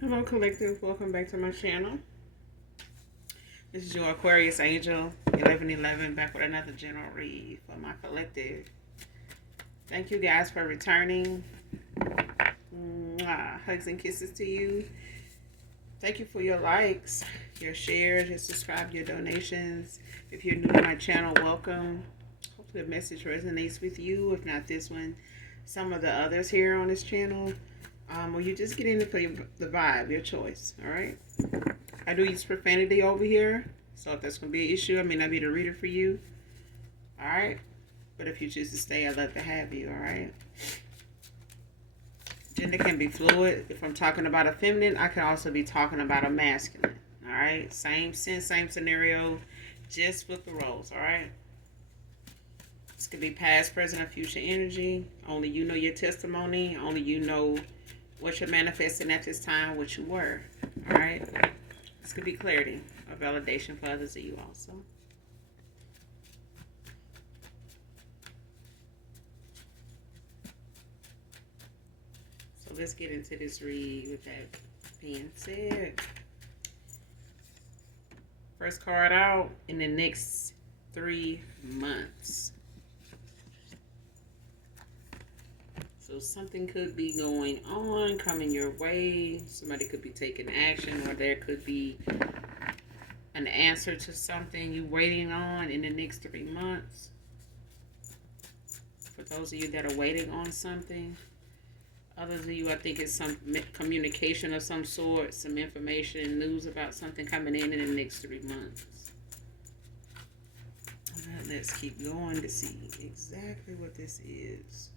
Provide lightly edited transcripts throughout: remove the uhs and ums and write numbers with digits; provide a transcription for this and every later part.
Hello, collective. Welcome back to my channel. This is your Aquarius Angel 1111 back with another general read for my collective. Thank you guys for returning. Mwah. Hugs and kisses to you. Thank you for your likes, your shares, your subscribe, your donations. If you're new to my channel, welcome. Hopefully the message resonates with you. If not this one, some of the others here on this channel. Or you just get in it for the vibe, your choice. All right. I do use profanity over here, so if that's going to be an issue, I may not be the reader for you. All right. But if you choose to stay, I'd love to have you. All right. Gender can be fluid. If I'm talking about a feminine, I can also be talking about a masculine. All right. Same sense, same scenario. Just flip the roles. All right. This could be past, present, or future energy. Only you know your testimony. Only you know what you're manifesting at this time, what you were. All right. This could be clarity or validation for others of you also. So let's get into this read with that being said. First card out, in the next 3 months. So something could be going on, coming your way. Somebody could be taking action, or there could be an answer to something you're waiting on in the next 3 months. For those of you that are waiting on something. Others of you, I think it's some communication of some sort, some information, news about something coming in the next 3 months. All right, let's keep going to see exactly what this is.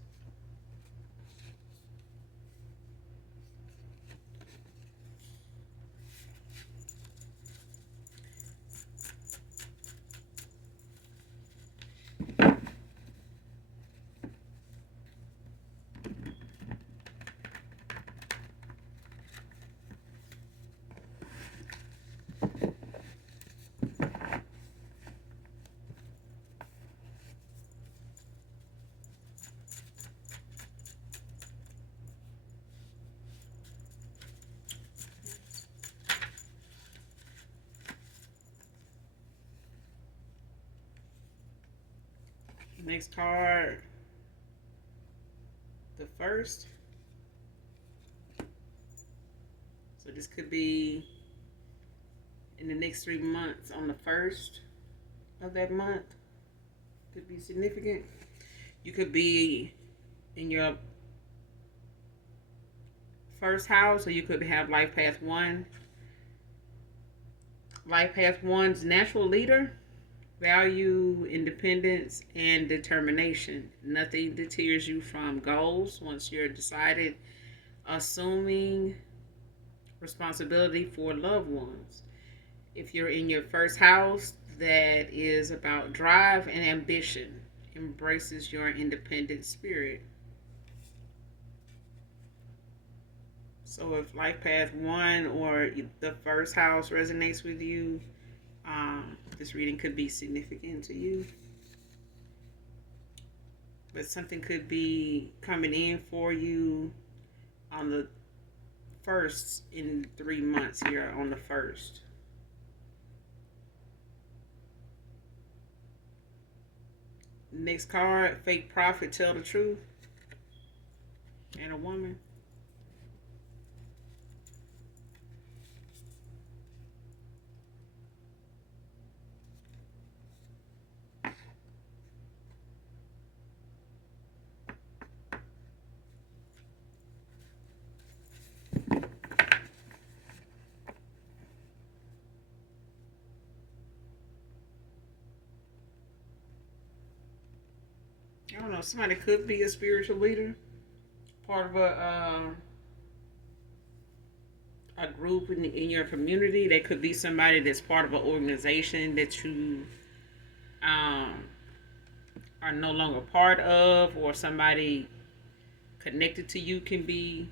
Next card, the first. So this could be in the next 3 months on the first of that month. Could be significant. You could be in your first house, or you could have life path 1. Life path 1's natural leader. Value, independence, and determination. Nothing deters you from goals once you're decided. Assuming responsibility for loved ones. If you're in your first house, that is about drive and ambition. Embraces your independent spirit. So if life path 1 or the first house resonates with you, this reading could be significant to you. But something could be coming in for you on the first in 3 months here on the first. Next card, fake prophet, tell the truth. And a woman. I don't know, somebody could be a spiritual leader, part of a group in your community. They could be somebody that's part of an organization that you are no longer part of, or somebody connected to you can be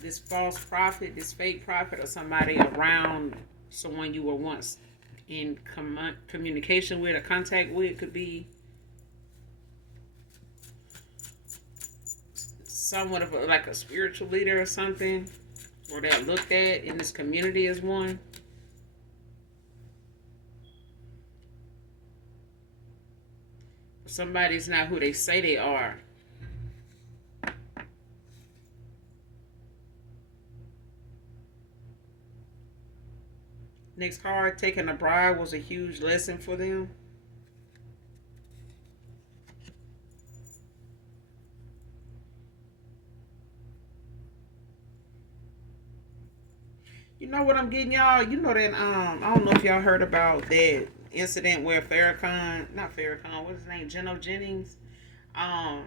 this false prophet, this fake prophet, or somebody around someone you were once in communication with or contact with. Could be somewhat of like a spiritual leader or something. or they're looked at in this community as one. Somebody's not who they say they are. Next card, taking a bribe was a huge lesson for them. You know what I'm getting, y'all? You know that I don't know if y'all heard about that incident where not Farrakhan, what's his name, Geno Jennings, um,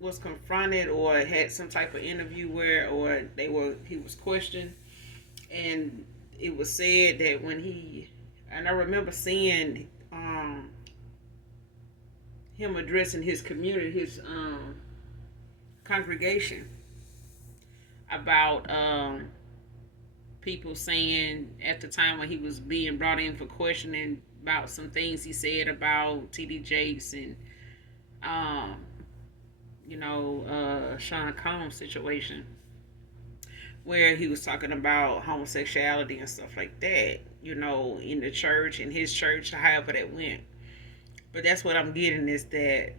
was confronted or had some type of interview where, or he was questioned, and it was said that and I remember seeing him addressing his community, his congregation, about people saying at the time when he was being brought in for questioning about some things he said about TD Jakes and um, Sean Combs situation, where he was talking about homosexuality and stuff like that, in the church, in his church, however that went. But that's what I'm getting, is that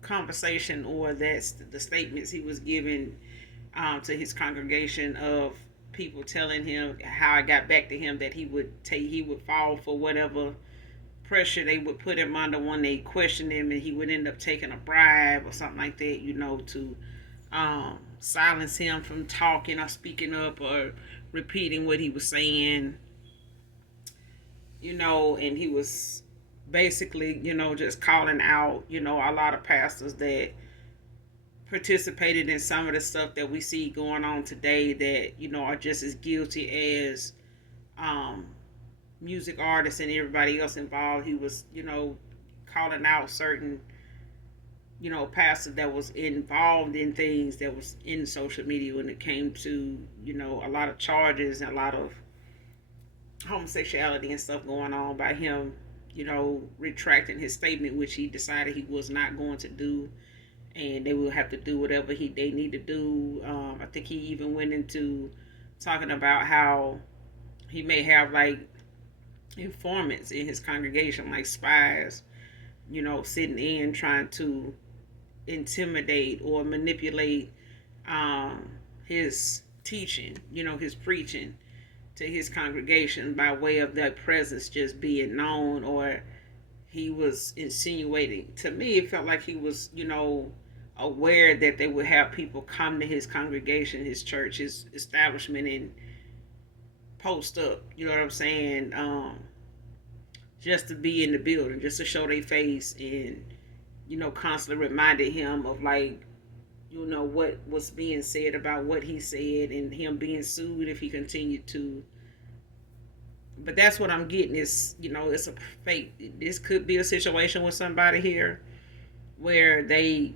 conversation, or that's the statements he was giving to his congregation, of people telling him how it got back to him that he would fall for whatever pressure they would put him under when they questioned him, and he would end up taking a bribe or something like that, to silence him from talking or speaking up or repeating what he was saying, and he was basically, just calling out, a lot of pastors that participated in some of the stuff that we see going on today that, are just as guilty as music artists and everybody else involved. He was, calling out certain, pastors that was involved in things that was in social media when it came to, a lot of charges and a lot of homosexuality and stuff going on by him, retracting his statement, which he decided he was not going to do, and they will have to do whatever they need to do. I think he even went into talking about how he may have like informants in his congregation, like spies, sitting in trying to intimidate or manipulate his teaching, his preaching to his congregation by way of that presence just being known, or he was insinuating. To me, it felt like he was, aware that they would have people come to his congregation, his church, his establishment, and post up, you know what I'm saying? Just to be in the building, just to show their face, and, constantly reminded him of, like, what was being said about what he said, and him being sued if he continued to. But that's what I'm getting, is, it's a fake. This could be a situation with somebody here where they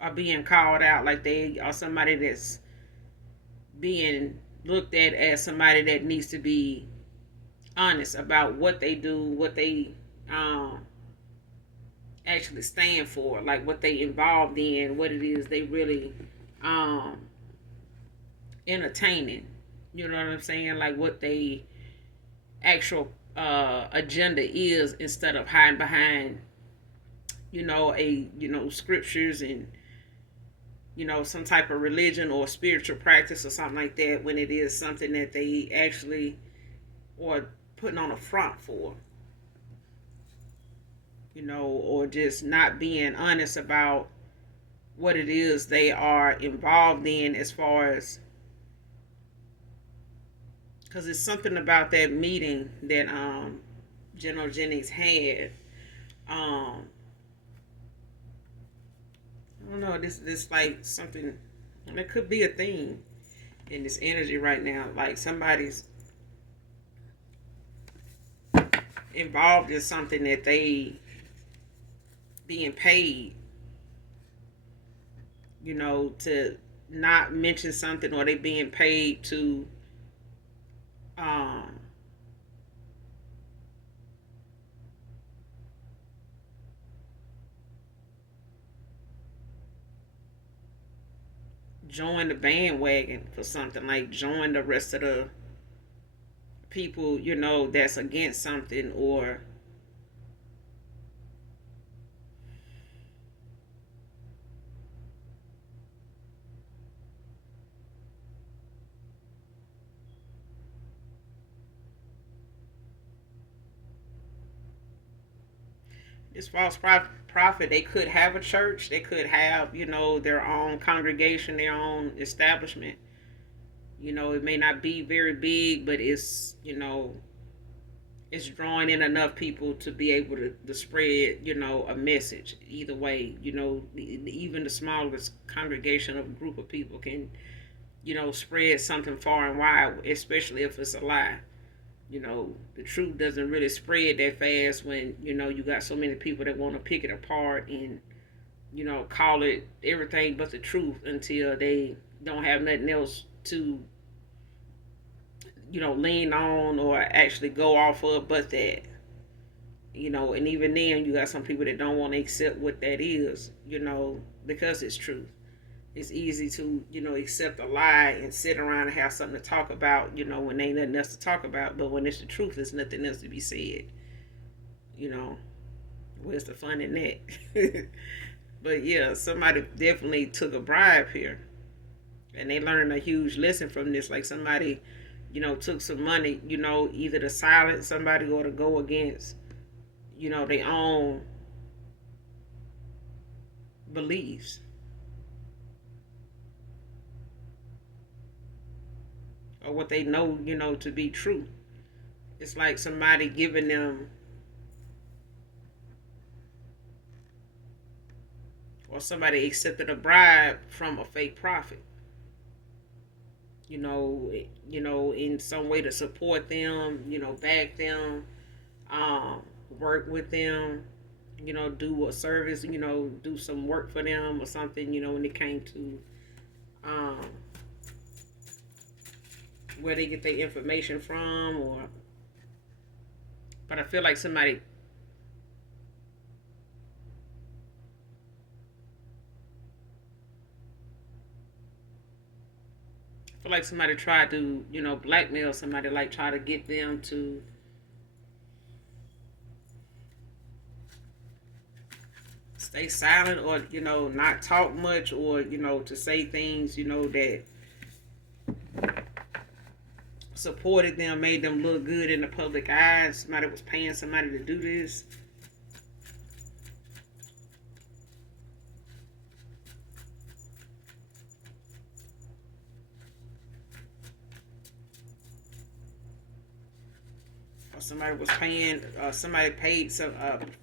are being called out, like they are somebody that's being looked at as somebody that needs to be honest about what they do, what they actually stand for, like what they involved in, what it is they really entertaining. You know what I'm saying? Like what they actual agenda is, instead of hiding behind, scriptures and, some type of religion or spiritual practice or something like that, when it is something that they actually or putting on a front for, or just not being honest about what it is they are involved in, as far as, because it's something about that meeting that Geno Jennings had. I don't know, this like something, and it could be a theme in this energy right now, like somebody's involved in something that they being paid, to not mention something, or they being paid to um join the bandwagon for something, like join the rest of the people, that's against something, or this false prophet. They could have a church, they could have, their own congregation, their own establishment. It may not be very big, but it's drawing in enough people to be able to spread, a message. Either way, even the smallest congregation of a group of people can, spread something far and wide, especially if it's a lie. The truth doesn't really spread that fast when, you got so many people that want to pick it apart and, call it everything but the truth until they don't have nothing else to, lean on or actually go off of but that. And even then, you got some people that don't want to accept what that is, because it's truth. It's easy to, accept a lie and sit around and have something to talk about, when ain't nothing else to talk about. But when it's the truth, there's nothing else to be said. You know, where's the fun in that? But yeah, somebody definitely took a bribe here. And they learned a huge lesson from this. Like somebody, took some money, either to silence somebody or to go against, their own beliefs. Or what they know, to be true. It's like somebody giving them, or somebody accepted a bribe from a fake prophet. In some way to support them, back them, um, work with them, do a service, do some work for them or something, when it came to um, where they get their information from, or but I feel like somebody tried to, blackmail somebody, like try to get them to stay silent, or not talk much, or to say things, that supported them, made them look good in the public eye. Somebody was paying somebody to do this. Or somebody was paying, somebody paid some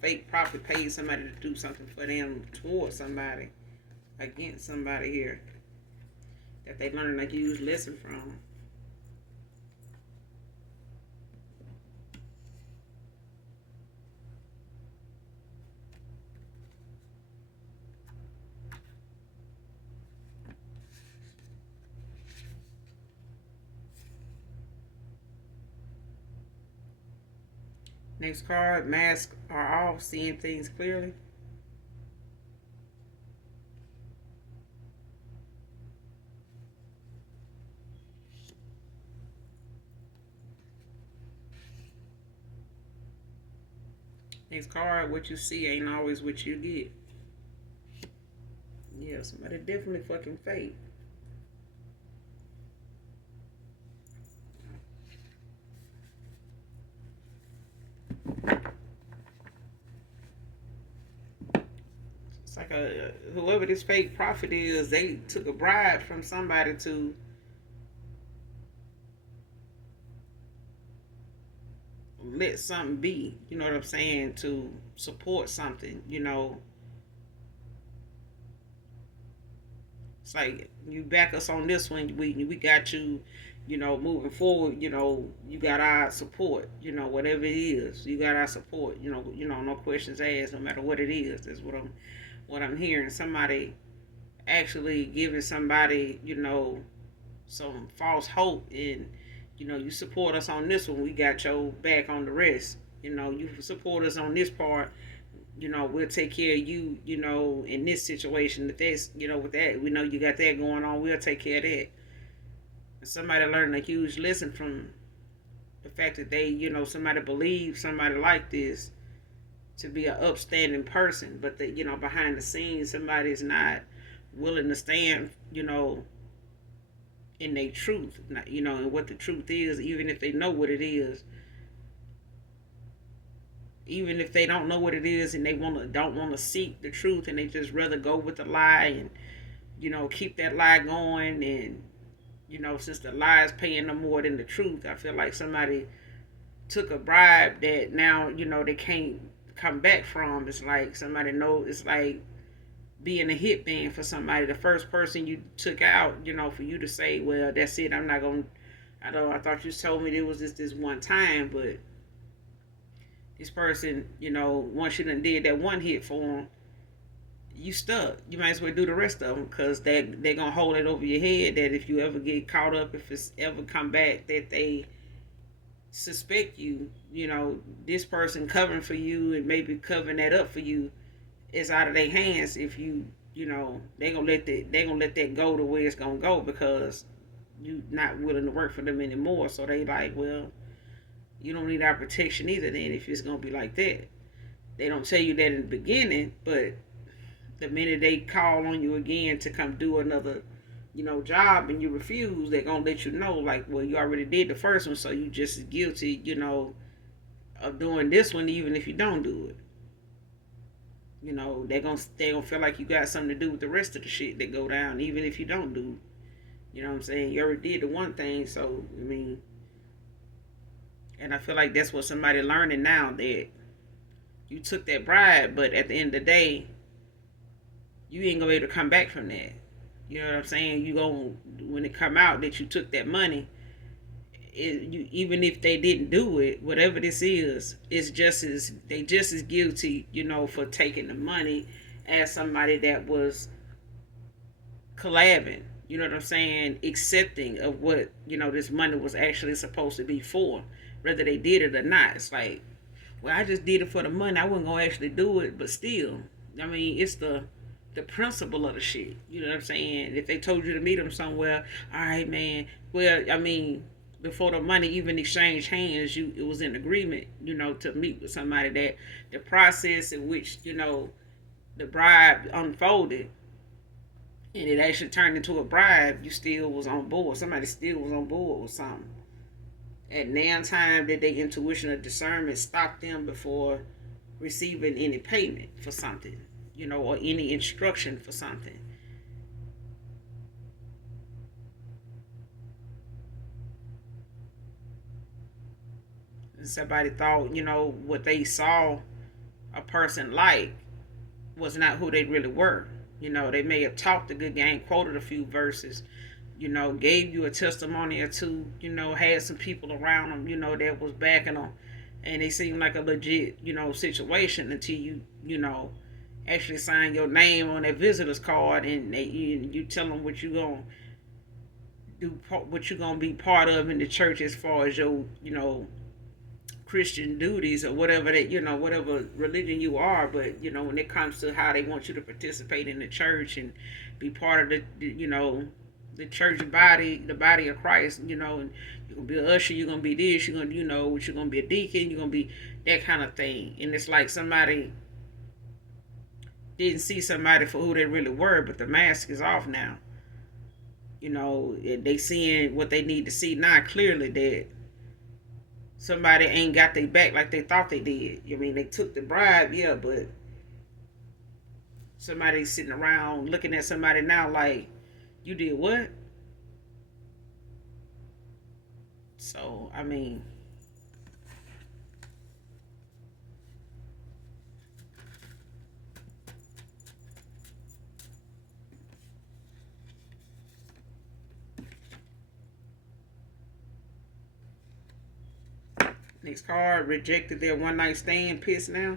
fake prophet paid somebody to do something for them towards somebody, against somebody here, that they learned a huge lesson from. Next card, masks are off, seeing things clearly. Next card, what you see ain't always what you get. Yeah, somebody definitely fucking fake. It's like whoever this fake prophet is, they took a bribe from somebody to let something be. You know what I'm saying? To support something. It's like, you back us on this one. We got you. Moving forward. You got our support. Whatever it is, you got our support. No questions asked. No matter what it is. That's what I'm hearing. Somebody actually giving somebody, some false hope, and you support us on this one, we got your back on the rest. You support us on this part, we'll take care of you, in this situation. If that's, with that, we know you got that going on, we'll take care of that. And somebody learned a huge lesson from the fact that they, somebody believes somebody like this to be an upstanding person, but that, behind the scenes, somebody's not willing to stand, in their truth, and what the truth is, even if they know what it is. Even if they don't know what it is and they don't want to seek the truth, and they just rather go with the lie and keep that lie going, and since the lie is paying them more than the truth, I feel like somebody took a bribe that now they can't come back from. It's like somebody know. It's like being a hitman for somebody. The first person you took out, for you to say, well, that's it, I'm not gonna. I thought you told me there was just this one time, but this person, once you done did that one hit for them, you stuck. You might as well do the rest of them, because they're gonna hold it over your head that if you ever get caught up, if it's ever come back, that they suspect you, this person covering for you and maybe covering that up for you is out of their hands. If they gonna let that go the way it's gonna go, because you not willing to work for them anymore. So they like, well, you don't need our protection either then, if it's gonna be like that. They don't tell you that in the beginning, but the minute they call on you again to come do another, job, and you refuse, they're gonna let you know, like, well, you already did the first one, so you just as guilty, of doing this one, even if you don't do it. They gonna feel like you got something to do with the rest of the shit that go down, even if you don't do. You know what I'm saying? You already did the one thing, so I mean, and I feel like that's what somebody learning now, that you took that bribe, but at the end of the day, you ain't gonna be able to come back from that. You know what I'm saying? You gonna, when it come out that you took that money, even if they didn't do it, whatever this is, it's just as guilty, for taking the money as somebody that was collabing. You know what I'm saying? Accepting of what this money was actually supposed to be for, whether they did it or not. It's like, well, I just did it for the money. I wasn't gonna actually do it, but still, I mean, it's the principle of the shit. You know what I'm saying? If they told you to meet them somewhere, all right, man. Well, I mean, before the money even exchanged hands, it was an agreement, to meet with somebody. That the process in which the bribe unfolded, and it actually turned into a bribe, you still was on board. Somebody still was on board with something. At now time did their intuition or discernment stop them before receiving any payment for something, or any instruction for something. And somebody thought, what they saw a person like was not who they really were. They may have talked a good game, quoted a few verses, gave you a testimony or two, had some people around them, that was backing them, and they seemed like a legit, situation, until actually sign your name on that visitor's card, and you tell them what you gonna do, what you gonna be part of in the church, as far as your, Christian duties, or whatever that, whatever religion you are. But when it comes to how they want you to participate in the church and be part of the church body, the body of Christ, and you're gonna be an usher, you're gonna be this, you're gonna, you're gonna be a deacon, you're gonna be that kind of thing. And it's like somebody didn't see somebody for who they really were, but the mask is off now. They seeing what they need to see now clearly, that somebody ain't got their back like they thought they did. I mean, they took the bribe, yeah, but somebody's sitting around looking at somebody now like, you did what? So, I mean, next card, rejected their one night stand, pissed now.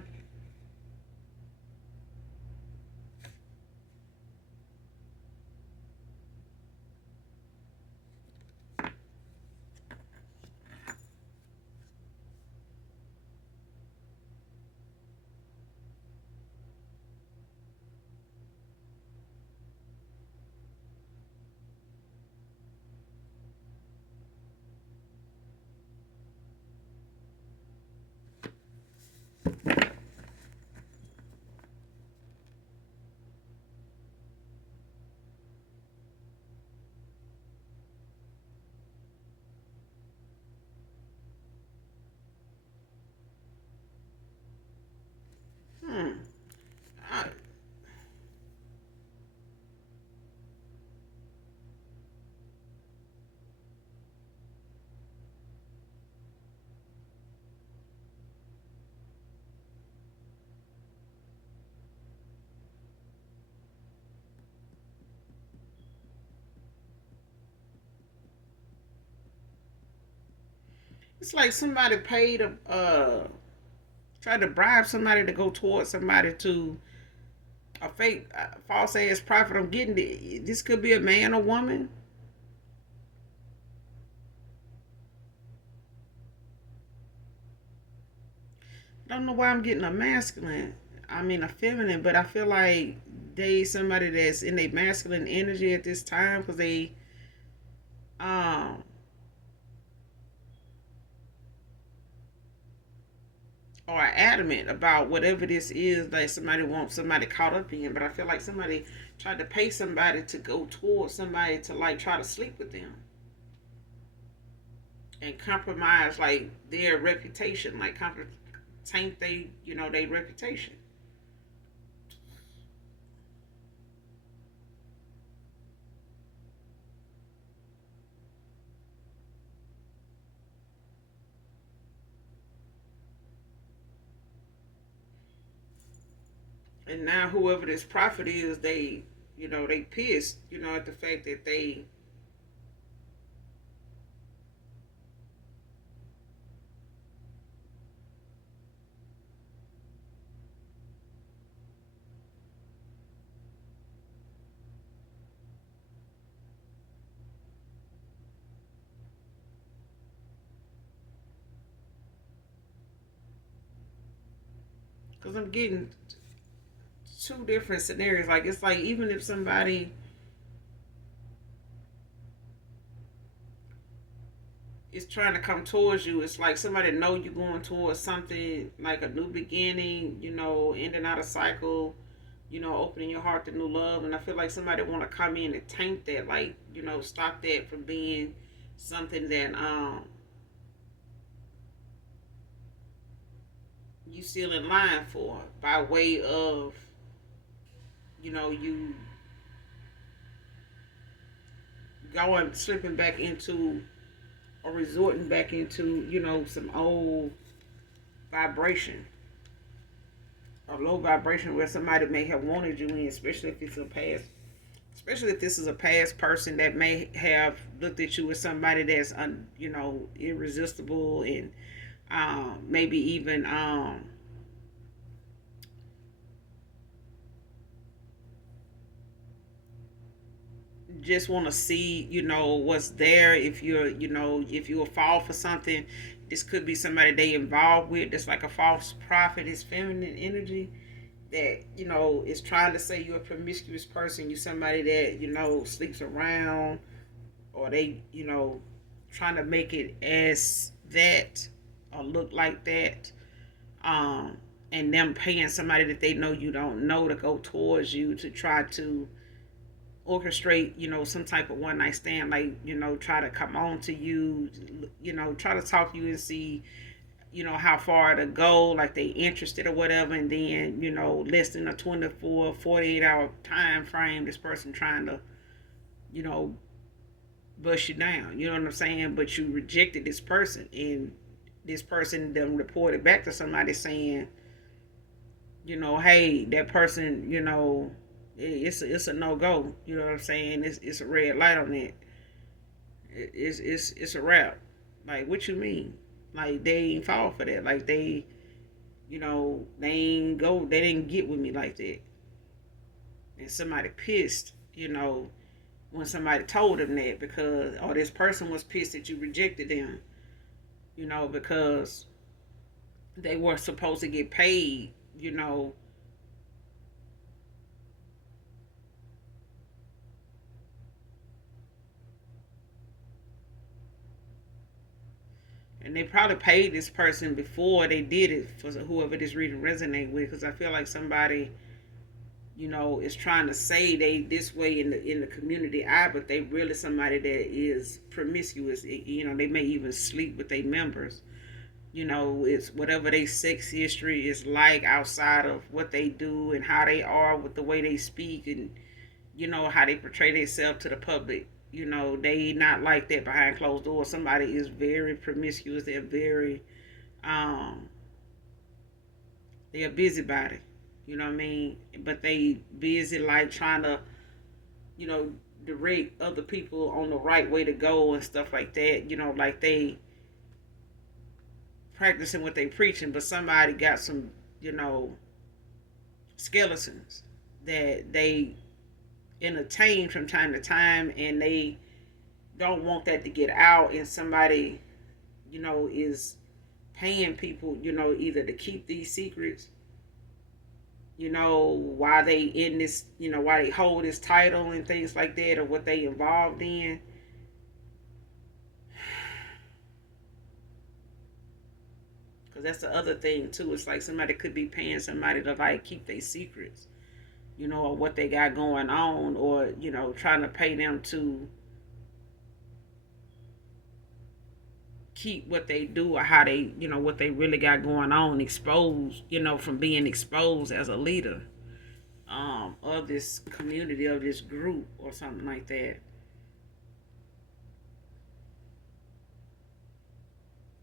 It's like somebody paid a tried to bribe somebody to go towards somebody to a fake false ass profit. I'm getting this could be a man or woman. I don't know why I'm getting a masculine. I mean a feminine, but I feel like they somebody that's in their masculine energy at this time because they um are adamant about whatever this is that somebody wants somebody caught up in. But I feel like somebody tried to pay somebody to go towards somebody to like try to sleep with them and compromise like their reputation, like taint they their reputation. And now whoever this prophet is, they pissed, at the fact that they because I'm getting two different scenarios. Like it's like even if somebody is trying to come towards you, it's like somebody know you're going towards something like a new beginning, ending out a cycle, opening your heart to new love. And I feel like somebody want to come in and taint that, like, stop that from being something that you still in line for by way of, you going slipping back into or resorting back into, some old vibration or low vibration where somebody may have wanted you in, especially if this is a past person that may have looked at you as somebody that's irresistible and maybe even just want to see what's there. If you'll fall for something, this could be somebody they involved with that's like a false prophet. Is feminine energy that is trying to say you're a promiscuous person, you somebody that sleeps around, or they trying to make it as that or look like that, and them paying somebody that they know you don't know to go towards you to try to orchestrate some type of one night stand, like try to come on to you, try to talk you and see how far to go, like they interested or whatever. And then less than a 24 48 hour time frame, this person trying to you know bust you down, you know what I'm saying, but you rejected this person, and this person then reported back to somebody saying, hey, that person, it's a no go. You know what I'm saying? It's a red light on it. It's a wrap. Like, what you mean? Like, they ain't fall for that. Like, they ain't go. They didn't get with me like that. And somebody pissed. When somebody told them that, because this person was pissed that you rejected them. Because they were supposed to get paid. And they probably paid this person before they did it for whoever this reading resonate with. Because I feel like somebody, is trying to say they this way in the community eye, but they really somebody that is promiscuous. They may even sleep with their members. It's whatever their sex history is like outside of what they do and how they are with the way they speak, and how they portray themselves to the public. They not like that behind closed doors. Somebody is very promiscuous. Um they're a busybody. You know what I mean? But they busy like trying to, you know, direct other people on the right way to go and stuff like that. Like practicing what they preaching, but somebody got some, you know, skeletons that they entertain from time to time, and they don't want that to get out, and somebody, you know, is paying people, you know, either to keep these secrets, you know, why they in this, you know, why they hold this title and things like that, or what they involved in. Because that's the other thing too. It's like somebody could be paying somebody to like keep their secrets, you know, or what they got going on, or you know, trying to pay them to keep what they do, or how they, you know, what they really got going on exposed, you know, from being exposed as a leader of this community, of this group, or something like that.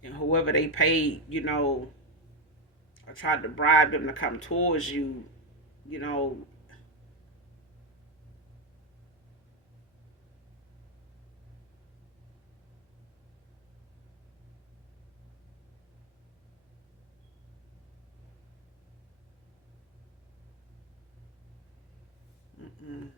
And whoever they paid, you know, or tried to bribe them to come towards you, you know, mm-mm.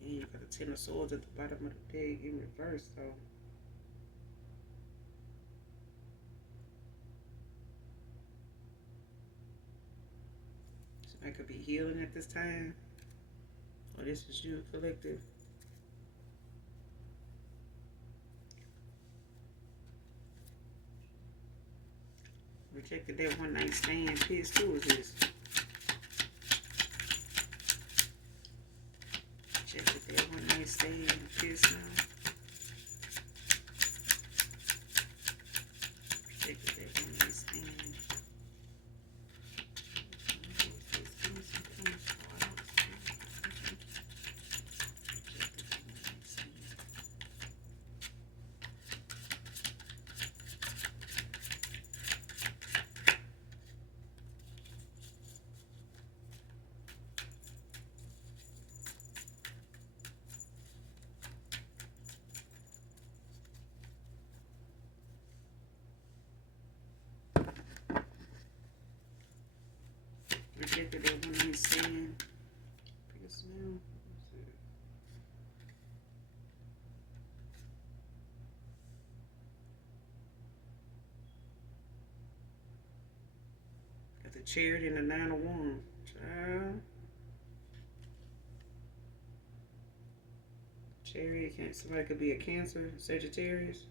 Yeah, you got the Ten of Swords at the bottom of the deck in reverse, though. Somebody could be healing at this time, or this is you, collective. Rejected that one night stand. Pissed. Who is this? Rejected that one night stand. Pissed now. Rejected that one night stand. Rejected that one night stand. Pissed now. Got the Chariot and the Nine of Wands. Child. Chariot, can't, somebody could be a Cancer, Sagittarius.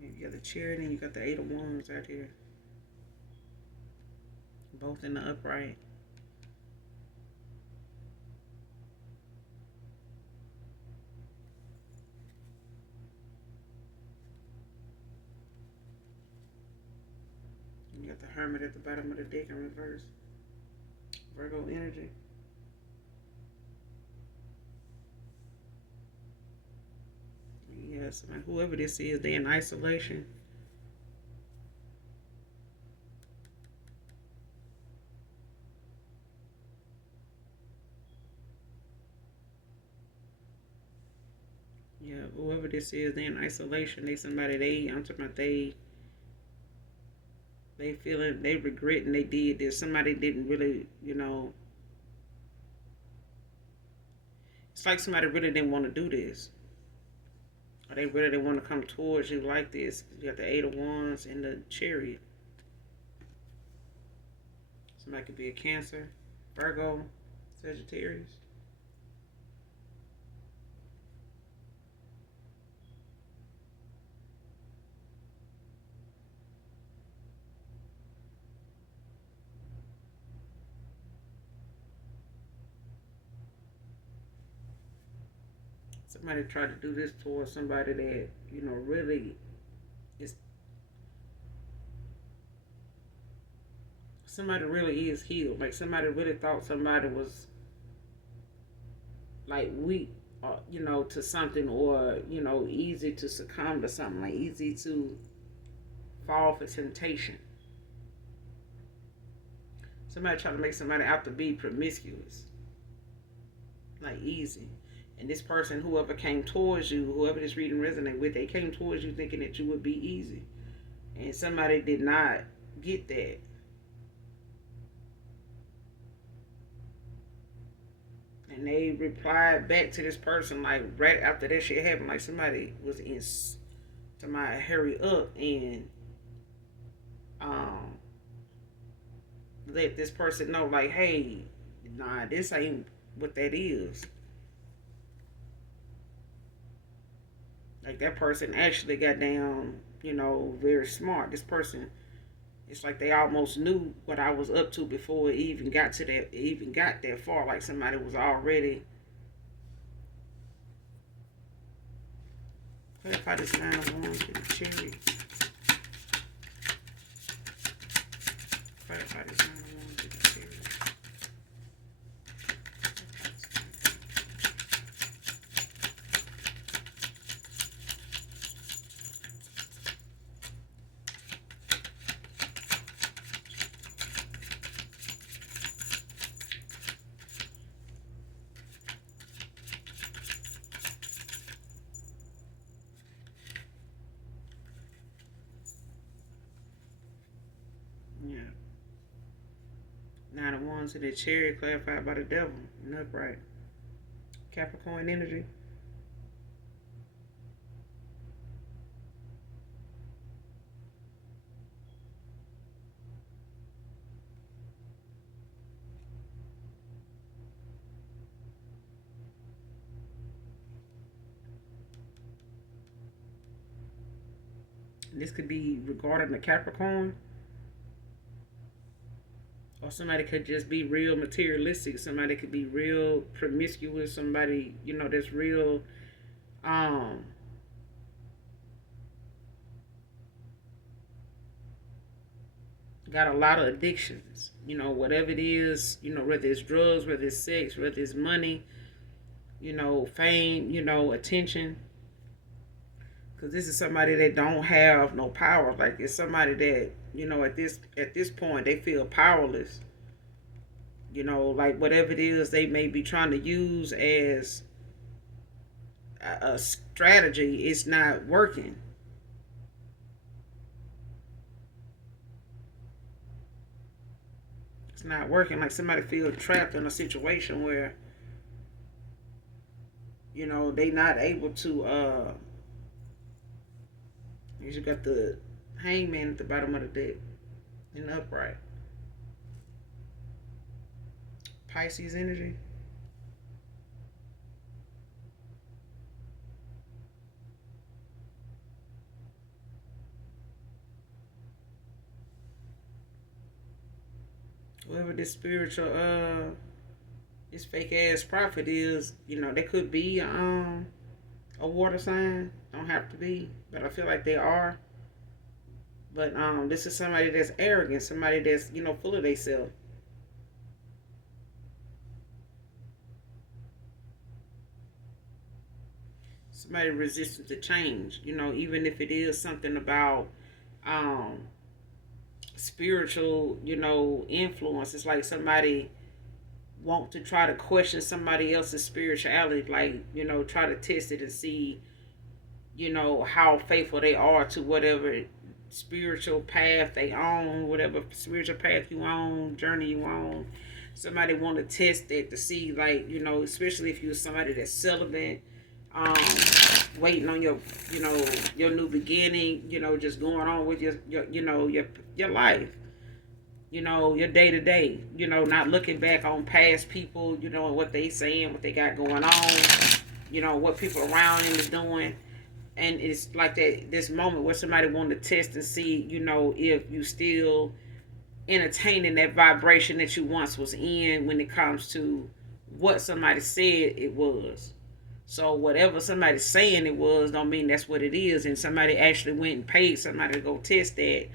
You got the Chariot and you got the Eight of Wands out here. Both in the upright. You got the Hermit at the bottom of the deck in reverse. Virgo energy. Yes, man, whoever this is, they're in isolation. Yeah, whoever this is, they're in isolation. They somebody I'm talking about they feeling, they regretting they did this. Somebody didn't really, you know, it's like somebody really didn't want to do this. Or they really didn't want to come towards you like this. You got the Eight of Wands and the Chariot. Somebody could be a Cancer, Virgo, Sagittarius. Somebody tried to do this towards somebody that, really is, somebody really is healed. Like somebody really thought somebody was like weak, to something, or, easy to succumb to something, like easy to fall for temptation. Somebody trying to make somebody out to be promiscuous, like easy. And this person, whoever came towards you, whoever this reading resonate with, they came towards you thinking that you would be easy. And somebody did not get that. And they replied back to this person like right after that shit happened, like somebody was in somebody hurry up and um let this person know like, hey, nah, this ain't what that is. Like that person actually got down, very smart. This person, it's like they almost knew what I was up to before it even got to that, even got that far. Like somebody was already. Clarify this 9 of Wands with the Chariot. Clarify this 9 of Wands with the Chariot. Yeah. 9 of Wands to the Chariot, clarified by the Devil and upright. Capricorn energy. This could be regarding the Capricorn, or somebody could just be real materialistic. Somebody could be real promiscuous. Somebody, that's real um got a lot of addictions. Whatever it is, whether it's drugs, whether it's sex, whether it's money, fame, attention. Because this is somebody that don't have no power. Like it's somebody that, at this point they feel powerless. Like whatever it is they may be trying to use as a strategy, it's not working. It's not working. Like somebody feel trapped in a situation where, they not able to you got the Hangman at the bottom of the deck in the upright. Pisces energy. Whoever this spiritual this fake ass prophet is, they could be a water sign. Don't have to be, but I feel like they are. But this is somebody that's arrogant, somebody that's, full of themselves. Somebody resistant to change, even if it is something about um spiritual, influence. It's like somebody want to try to question somebody else's spirituality, like, try to test it and see, how faithful they are to whatever spiritual path they own, whatever spiritual path you own, journey you own. Somebody want to test it to see, like, especially if you're somebody that's celibate, um, waiting on your new beginning, just going on with your life, your day to day, not looking back on past people, and what they saying, what they got going on, what people around them is doing. And it's like that this moment where somebody wanted to test and see, if you still entertaining that vibration that you once was in when it comes to what somebody said it was. So whatever somebody's saying it was don't mean that's what it is. And somebody actually went and paid somebody to go test that,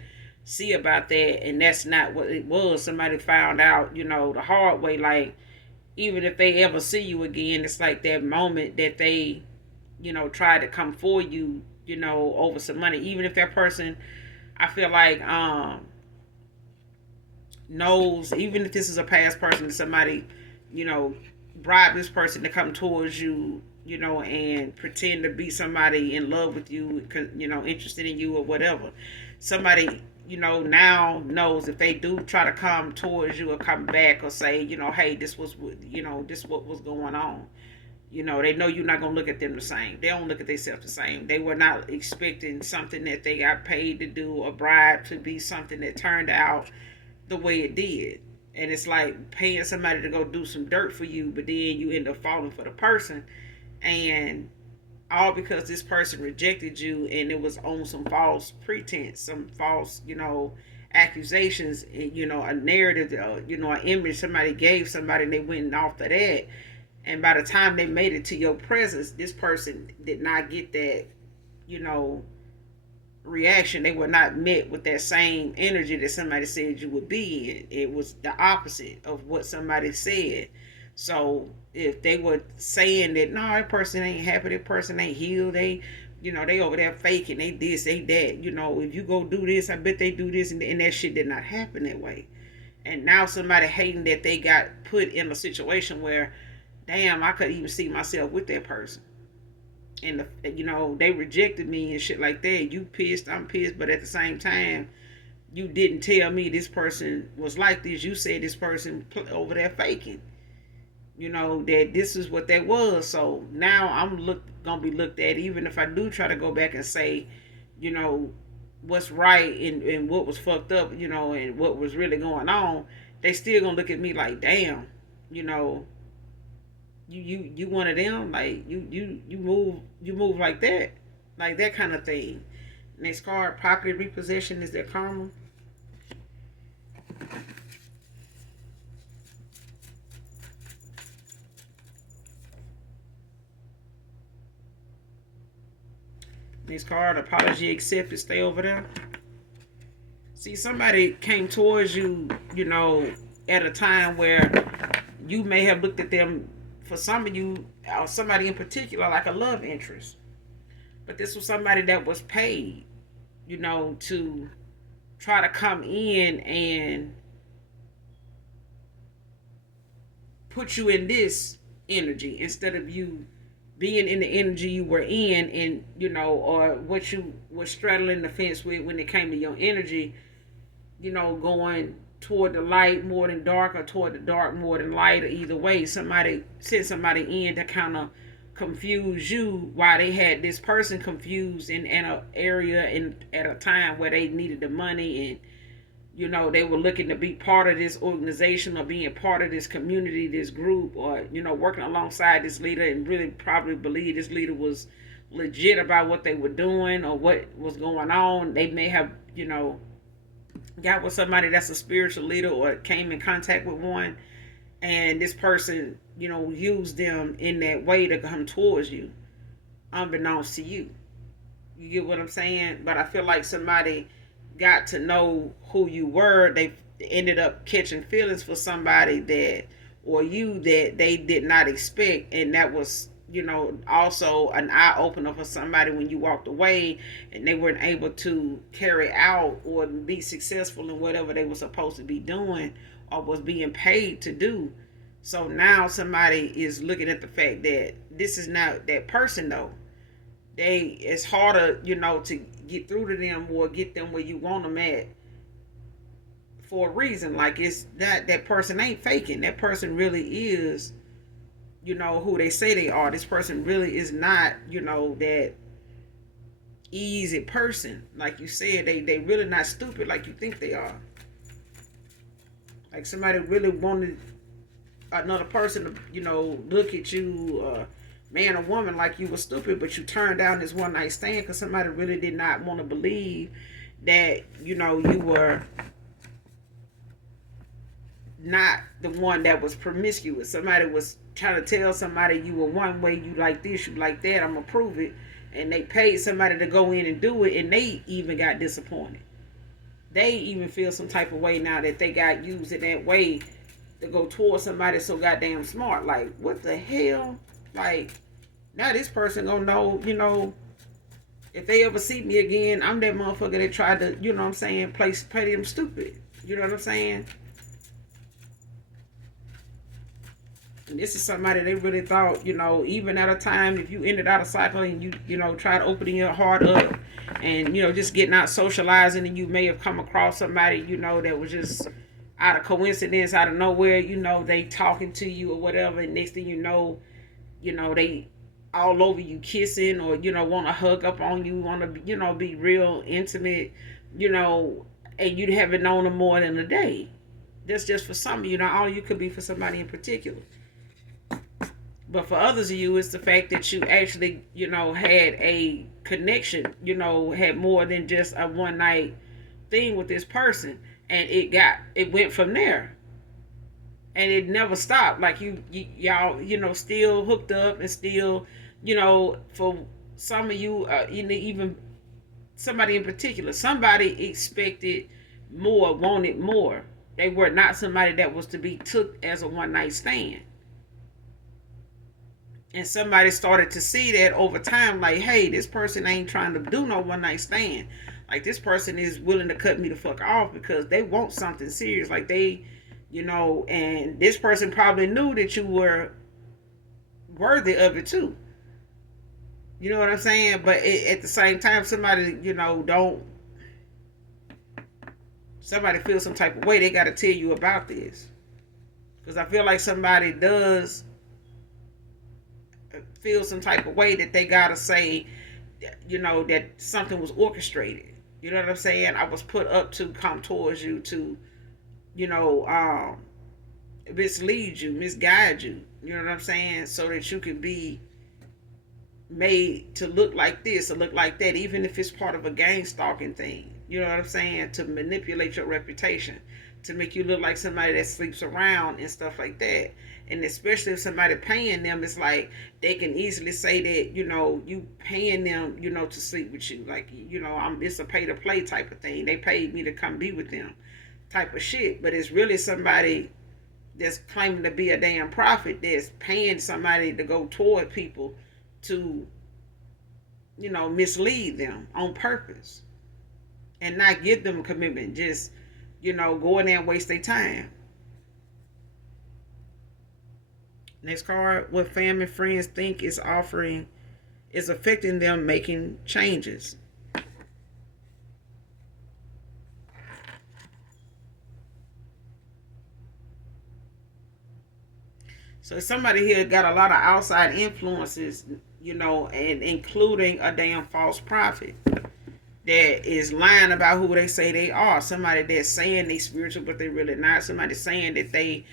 see about that, and that's not what it was. Somebody found out, the hard way. Like, even if they ever see you again, it's like that moment that they, try to come for you, over some money. Even if that person, I feel like, knows, even if this is a past person, somebody, you know, bribe this person to come towards you, and pretend to be somebody in love with you, interested in you or whatever. Somebody, now knows if they do try to come towards you or come back or say, hey, this was, this what was going on. They know you're not going to look at them the same. They don't look at themselves the same. They were not expecting something that they got paid to do or bribe to be something that turned out the way it did. And it's like paying somebody to go do some dirt for you, but then you end up falling for the person. And all because this person rejected you and it was on some false pretense, some false, accusations, a narrative, an image somebody gave somebody, and they went off of that. And by the time they made it to your presence, this person did not get that, reaction. They were not met with that same energy that somebody said you would be in. It was the opposite of what somebody said. So if they were saying that, no, that person ain't happy, that person ain't healed, they over there faking, they this, they that, if you go do this, I bet they do this, and that shit did not happen that way. And now somebody hating that they got put in a situation where, damn, I could even see myself with that person. And they rejected me and shit like that. You pissed, I'm pissed, but at the same time, you didn't tell me this person was like this. You said this person over there faking. That this is what that was. So now I'm gonna be looked at, even if I do try to go back and say, what's right and what was fucked up, and what was really going on. They still gonna look at me like, damn, you one of them, like you move like that kind of thing. Next card, property repossession. Is there karma? Next card, apology accepted. Stay over there. See, somebody came towards you, at a time where you may have looked at them, for some of you, or somebody in particular, like a love interest. But this was somebody that was paid, to try to come in and put you in this energy instead of you being in the energy you were in, and or what you were straddling the fence with when it came to your energy, going toward the light more than dark, or toward the dark more than light, or either way, somebody sent somebody in to kind of confuse you, while they had this person confused in an area in at a time where they needed the money, and they were looking to be part of this organization, or being part of this community, this group, or working alongside this leader, and really probably believe this leader was legit about what they were doing or what was going on. They may have got with somebody that's a spiritual leader, or came in contact with one, and this person used them in that way to come towards you, unbeknownst to you. You get what I'm saying? But I feel like somebody got to know who you were. They ended up catching feelings for somebody that, or you, that they did not expect, and that was also an eye opener for somebody when you walked away and they weren't able to carry out or be successful in whatever they were supposed to be doing or was being paid to do. So now somebody is looking at the fact that this is not that person though. It's harder, to get through to them or get them where you want them at, for a reason. Like, it's not that person ain't faking. That person really is, who they say they are. This person really is not, that easy person. Like you said, they really not stupid like you think they are. Like, somebody really wanted another person to, look at you, man or woman, like you were stupid, but you turned down this one night stand because somebody really did not want to believe that, you were not the one that was promiscuous. Somebody was trying to tell somebody you were one way, you like this, you like that, I'm gonna prove it. And they paid somebody to go in and do it, and they even got disappointed. They even feel some type of way now that they got used in that way to go towards somebody so goddamn smart. Like, what the hell? Like, now this person gonna know, if they ever see me again, I'm that motherfucker that tried to, you know what I'm saying, play them stupid. You know what I'm saying? And this is somebody they really thought, even at a time, if you ended out a cycle and you try to open your heart up and, just getting out socializing, and you may have come across somebody, that was just out of coincidence, out of nowhere, they talking to you or whatever. And next thing they all over you kissing or, want to hug up on you, want to, be real intimate, and you haven't known them more than a day. That's just for some of you. All you could be for somebody in particular. But for others of you, it's the fact that you actually, had a connection, had more than just a one night thing with this person. And it went from there. And it never stopped. Like y'all, still hooked up and still, for some of you, even somebody in particular, somebody expected more, wanted more. They were not somebody that was to be took as a one night stand. And somebody started to see that over time, like, hey, this person ain't trying to do no one night stand. Like, this person is willing to cut me the fuck off because they want something serious. Like, they, and this person probably knew that you were worthy of it too. You know what I'm saying? But at the same time, somebody, somebody feels some type of way, they got to tell you about this. Because I feel like somebody does feel some type of way that they gotta say, that something was orchestrated. You know what I'm saying? I was put up to come towards you to, mislead you, misguide you. You know what I'm saying? So that you could be made to look like this or look like that, even if it's part of a gang stalking thing. You know what I'm saying? To manipulate your reputation, to make you look like somebody that sleeps around and stuff like that. And especially if somebody paying them, it's like they can easily say that, you paying them, to sleep with you. Like, it's a pay to play type of thing. They paid me to come be with them type of shit. But it's really somebody that's claiming to be a damn prophet that's paying somebody to go toward people to, mislead them on purpose and not give them a commitment. Just, go in there and waste their time. Next card, what family friends think is affecting them making changes. So somebody here got a lot of outside influences, and including a damn false prophet that is lying about who they say they are. Somebody that's saying they spiritual, but they really not. Somebody saying that they,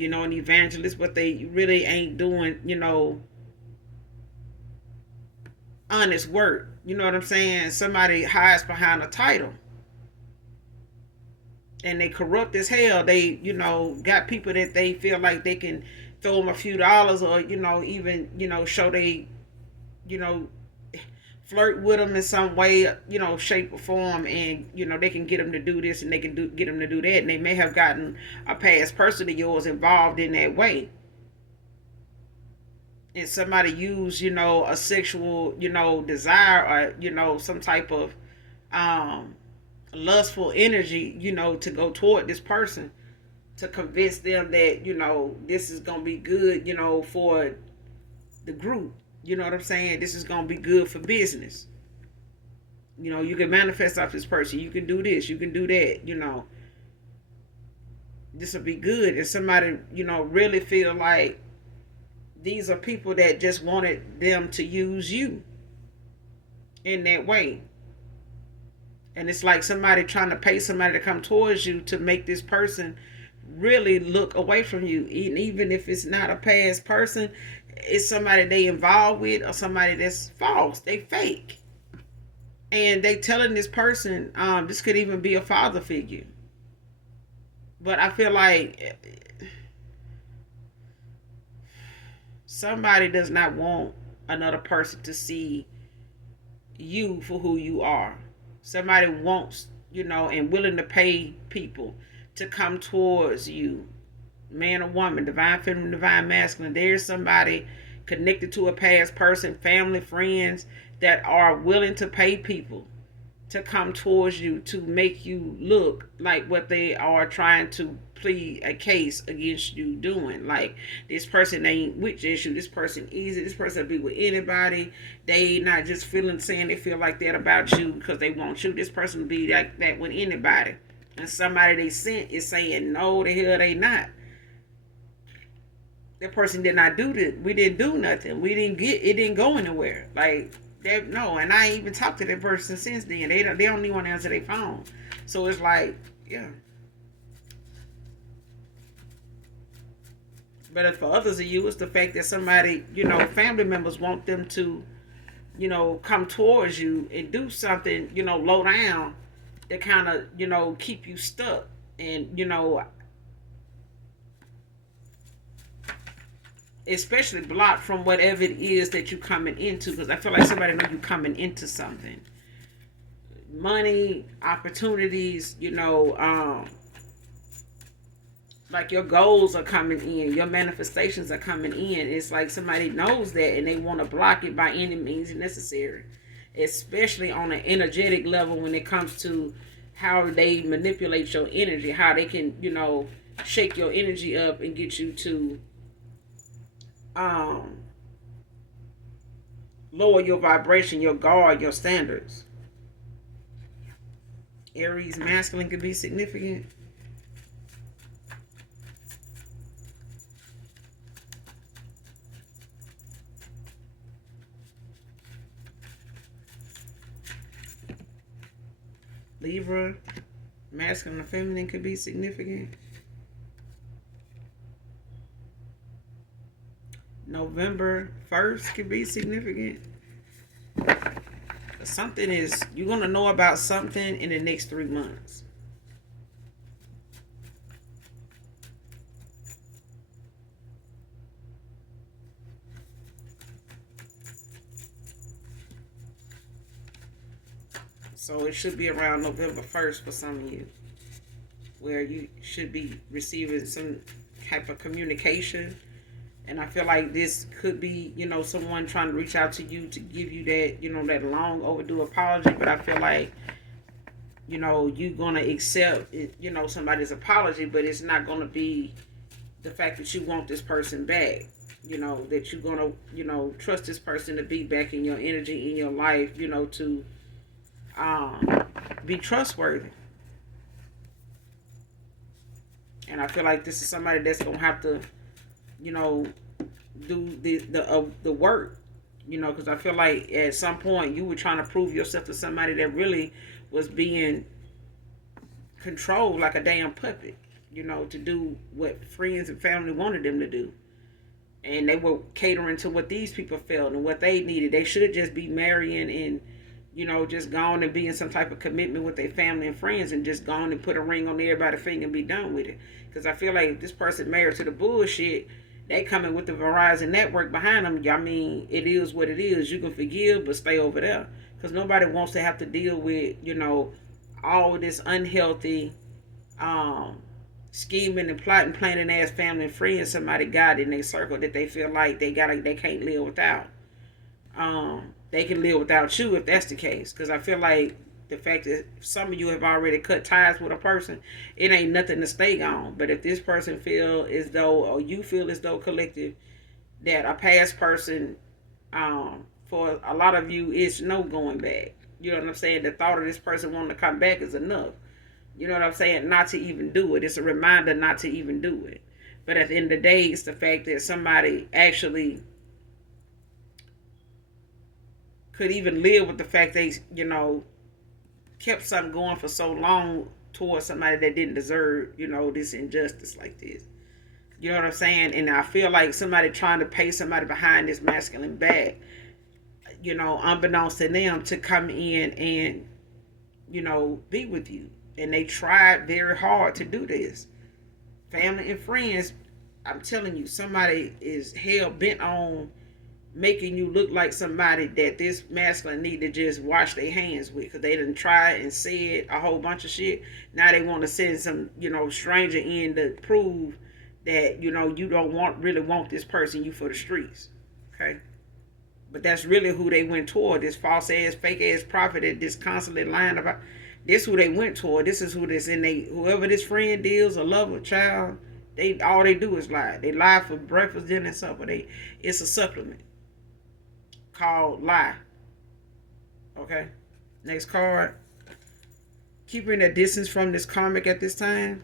an evangelist, but they really ain't doing, honest work. You know what I'm saying? Somebody hides behind a title. And they corrupt as hell. They, got people that they feel like they can throw them a few dollars or, even, show they, flirt with them in some way, shape or form, and they can get them to do this and they can get them to do that, and they may have gotten a past person of yours involved in that way, and somebody use a sexual desire or some type of lustful energy to go toward this person to convince them that this is gonna be good for the group. You know what I'm saying? This is going to be good for business. You can manifest off this person. You can do this. You can do that. This will be good. And somebody, really feel like these are people that just wanted them to use you in that way. And it's like somebody trying to pay somebody to come towards you to make this person really look away from you. Even if it's not a past person, it's somebody they involved with or somebody that's false. They fake. And they telling this person, this could even be a father figure. But I feel like somebody does not want another person to see you for who you are. Somebody wants, and willing to pay people to come towards you, man or woman, divine feminine, divine masculine. There's somebody connected to a past person, family, friends, that are willing to pay people to come towards you to make you look like what they are trying to plead a case against you doing. Like, this person ain't with issue, this person easy, this person will be with anybody. They not just feeling saying they feel like that about you because they want you. This person will be like that with anybody. And somebody they sent is saying no, the hell they not. That person did not do this. We didn't do nothing. We didn't get it. Didn't go anywhere. Like that. No, and I ain't even talked to that person since then. They don't even want to answer their phone. So it's like, yeah. But for others of you, it's the fact that somebody, family members want them to, come towards you and do something, low down, that kind of, keep you stuck. And especially blocked from whatever it is that you're coming into, because I feel like somebody know you coming into something, money, opportunities, like your goals are coming in, your manifestations are coming in. It's like somebody knows that and they want to block it by any means necessary, especially on an energetic level when it comes to how they manipulate your energy, how they can, shake your energy up and get you to um lower your vibration, your guard, your standards. Aries masculine could be significant. Libra masculine or feminine could be significant. November 1st could be significant. Something is, you're going to know about something in the next 3 months. So it should be around November 1st for some of you, where you should be receiving some type of communication. And I feel like this could be, someone trying to reach out to you to give you that, that long overdue apology. But I feel like, you're going to accept, somebody's apology, but it's not going to be the fact that you want this person back. That you're going to, trust this person to be back in your energy, in your life, to be trustworthy. And I feel like this is somebody that's going to have to, do the work, because I feel like at some point you were trying to prove yourself to somebody that really was being controlled like a damn puppet, to do what friends and family wanted them to do. And they were catering to what these people felt and what they needed. They should just be marrying and, just gone and be in some type of commitment with their family and friends and just gone and put a ring on everybody's finger and be done with it. Because I feel like if this person married to the bullshit, they coming with the Verizon network behind them. I mean, it is what it is. You can forgive, but stay over there. Because nobody wants to have to deal with, all this unhealthy scheming and plotting, planning ass family and friends somebody got in their circle that they feel like they can't live without. They can live without you if that's the case. Because I feel like the fact that some of you have already cut ties with a person, it ain't nothing to stay on. But if this person feel as though, or you feel as though collective, that a past person, for a lot of you, is no going back. You know what I'm saying? The thought of this person wanting to come back is enough. You know what I'm saying? Not to even do it. It's a reminder not to even do it. But at the end of the day, it's the fact that somebody actually could even live with the fact they, kept something going for so long towards somebody that didn't deserve, this injustice like this. You know what I'm saying? And I feel like somebody trying to pay somebody behind this masculine back, unbeknownst to them, to come in and, be with you. And they tried very hard to do this. Family and friends, I'm telling you, somebody is hell bent on making you look like somebody that this masculine need to just wash their hands with, because they done tried and said a whole bunch of shit. Now they want to send some, stranger in to prove that, you don't really want this person, you for the streets. Okay. But that's really who they went toward. This false ass, fake ass prophet that just constantly lying about. This who they went toward. This is who this in they whoever this friend deals, a lover, child. They all they do is lie. They lie for breakfast, dinner, and supper. It's a supplement called lie. Okay. Next card. Keeping a distance from this karmic at this time.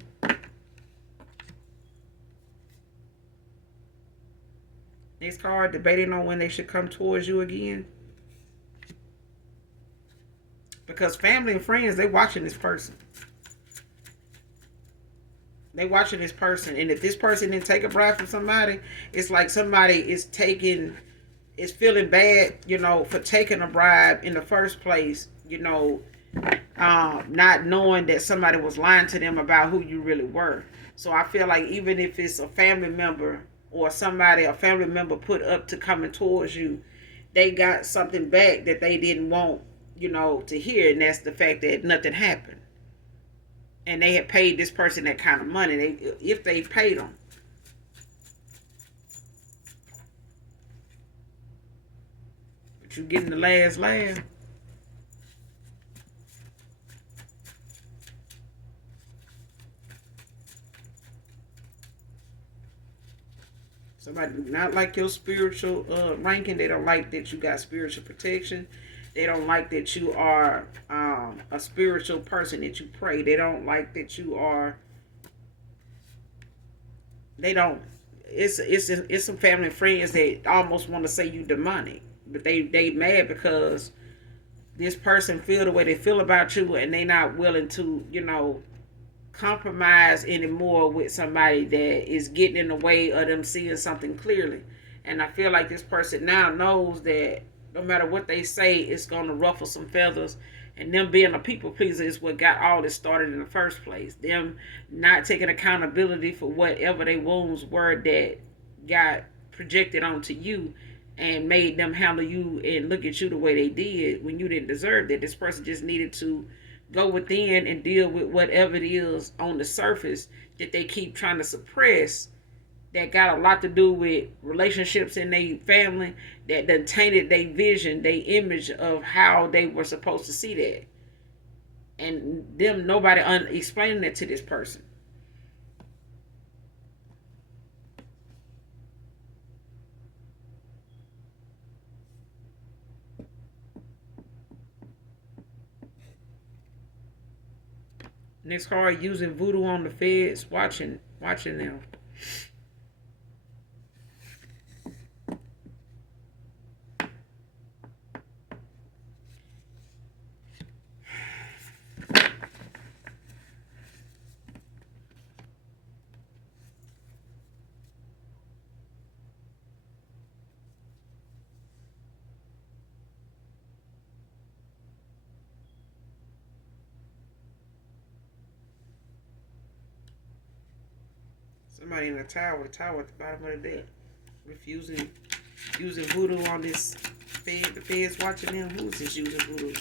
Next card. Debating on when they should come towards you again. Because family and friends, they watching this person. They watching this person. And if this person didn't take a bribe from somebody, it's like somebody is feeling bad, for taking a bribe in the first place, not knowing that somebody was lying to them about who you really were. So I feel like even if it's a family member or a family member put up to coming towards you, they got something back that they didn't want, to hear. And that's the fact that nothing happened. And they had paid this person that kind of money. If they paid them. But you getting the last laugh. Somebody do not like your spiritual ranking. They don't like that you got spiritual protection. They don't like that you are a spiritual person, that you pray. They don't like that you are. They don't. It's some family and friends that almost want to say you demonic, but they mad because this person feel the way they feel about you, and they not willing to compromise anymore with somebody that is getting in the way of them seeing something clearly. And I feel like this person now knows that no matter what they say, it's going to ruffle some feathers. And them being a people pleaser is what got all this started in the first place. Them not taking accountability for whatever their wounds were that got projected onto you and made them handle you and look at you the way they did when you didn't deserve that. This person just needed to go within and deal with whatever it is on the surface that they keep trying to suppress, that got a lot to do with relationships in their family that done tainted their vision, their image of how they were supposed to see that. And them, nobody explaining it to this person. Next card, using voodoo on the feds, watching them. Somebody in a tower at the bottom of the deck, refusing, using voodoo on this fed. The feds watching them. Who is this using voodoo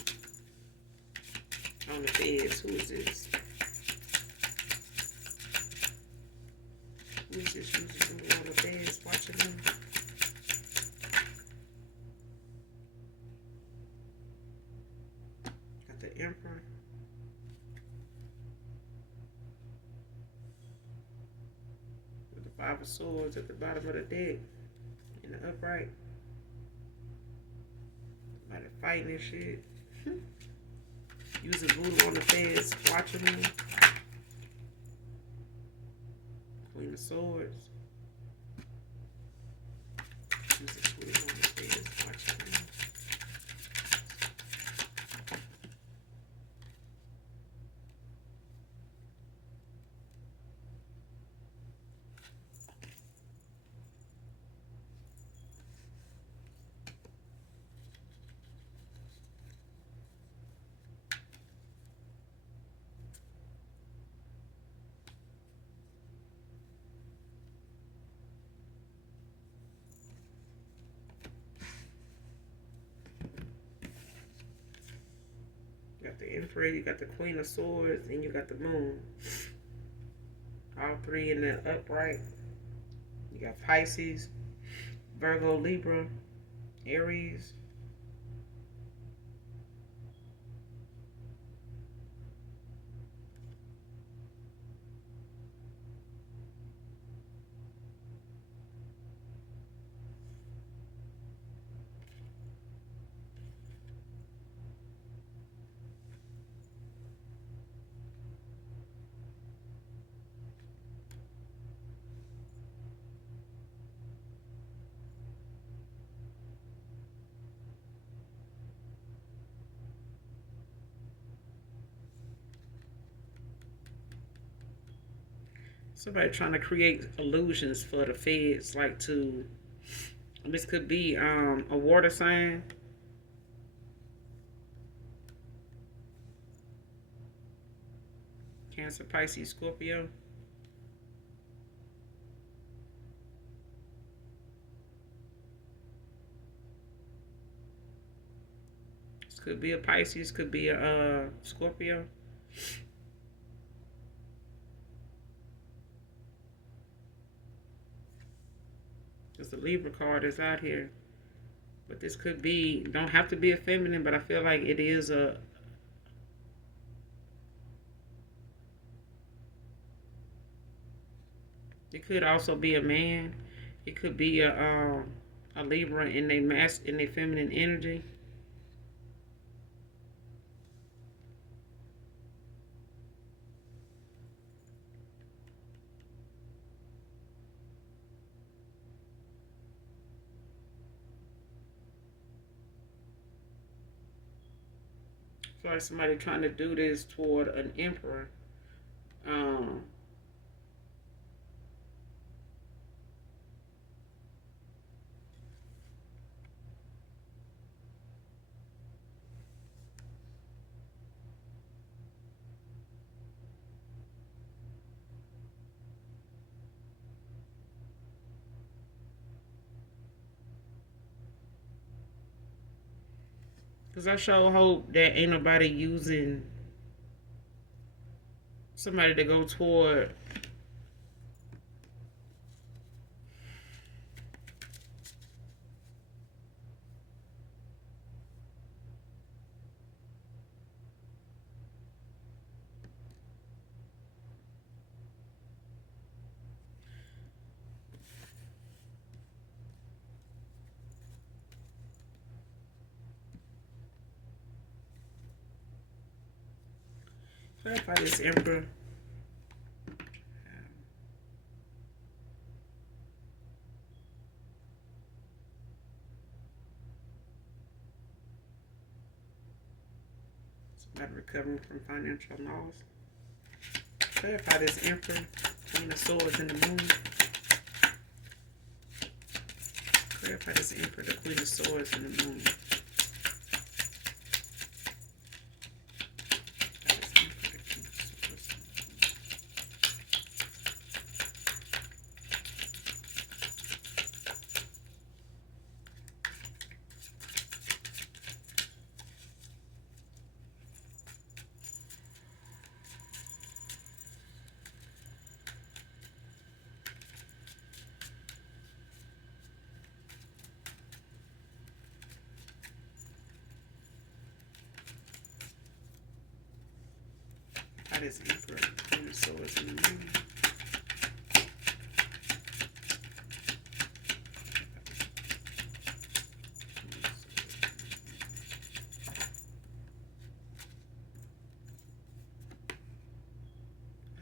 on the feds? Who is this? Who is this using voodoo on the feds watching them? Got the Emperor. Five of Swords at the bottom of the deck in the upright. Somebody fighting this shit. Using voodoo on the feds, watching me. Queen of Swords. Using voodoo on the feds, watching me. the Emperor, you got the Queen of Swords, and you got the Moon. All three in the upright. You got Pisces, Virgo, Libra, Aries. Somebody trying to create illusions for the feds, like to. This could be a water sign. Cancer, Pisces, Scorpio. This could be a Pisces, could be a Scorpio. Because the Libra card is out here. But this could be, don't have to be a feminine, but I feel like it is a. It could also be a man. It could be a Libra in their feminine energy. It's like somebody trying to do this toward an emperor. Um, Because I sure hope that ain't nobody using somebody to go toward. Clarify this emperor. Somebody recovering from financial loss. Clarify this emperor. Queen of Swords and the Moon. Clarify this emperor, the Queen of Swords and the Moon. That is Emperor, Queen of Swords and the Moon.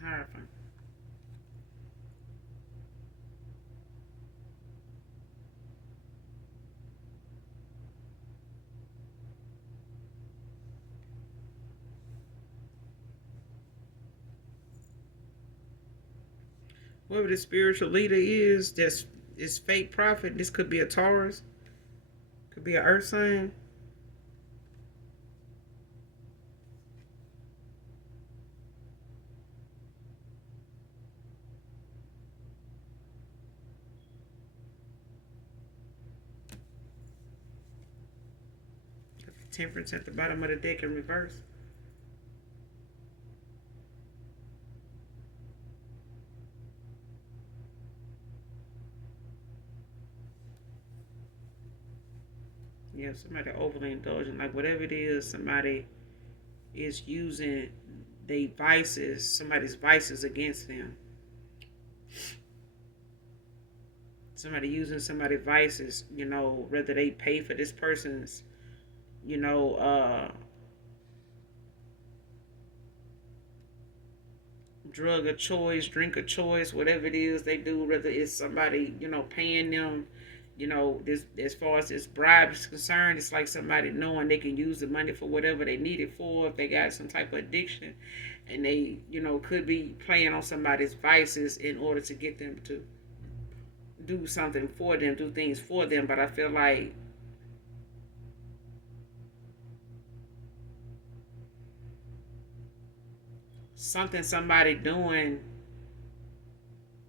Hierophant. Whoever the spiritual leader is, that's is fake prophet. This could be a Taurus, could be an Earth sign. Temperance at the bottom of the deck in reverse. Yeah, somebody overly indulgent, like whatever it is, somebody is using they vices, somebody's vices against them. Somebody using somebody's vices, whether they pay for this person's, you know, drug of choice, drink of choice, whatever it is they do, whether it's somebody, paying them, this as far as this bribe is concerned, it's like somebody knowing they can use the money for whatever they need it for, if they got some type of addiction, and they, could be playing on somebody's vices in order to get them to do something for them, do things for them. But I feel like something somebody doing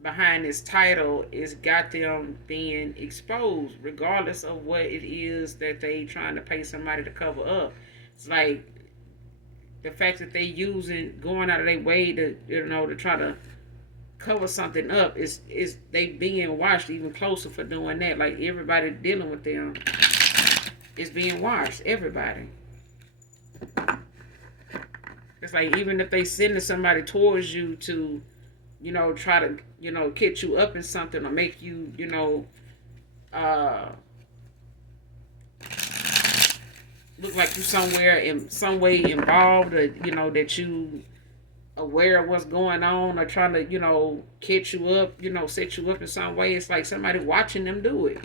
behind this title is got them being exposed, regardless of what it is that they trying to pay somebody to cover up. It's like the fact that they using going out of their way to to try to cover something up is they being watched even closer for doing that. Like everybody dealing with them is being watched. Everybody. It's like even if they sending somebody towards you to, try to, get you up in something or make you, uh, look like you somewhere in some way involved, or that you aware of what's going on, or trying to, catch you up, set you up in some way. It's like somebody watching them do it.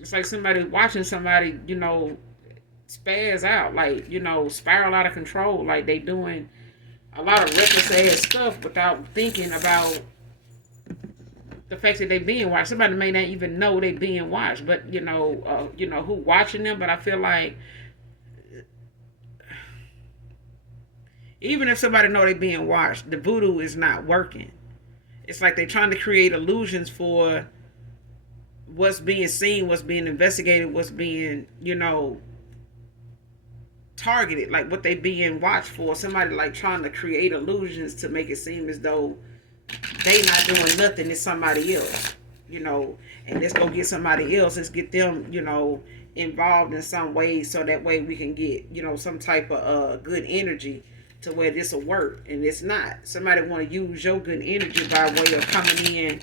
It's like somebody watching somebody, spaz out, like, spiral out of control, like they doing a lot of reckless ass stuff without thinking about the fact that they being watched. Somebody may not even know they being watched, but who watching them. But I feel like even if somebody know they being watched, the voodoo is not working. It's like they're trying to create illusions for what's being seen, what's being investigated, what's being, targeted, like what they being watched for. Somebody like trying to create illusions to make it seem as though they not doing nothing, it's somebody else, and let's go get somebody else, let's get them, involved in some way, so that way we can get, some type of good energy to where this will work. And it's not. Somebody want to use your good energy by way of coming in,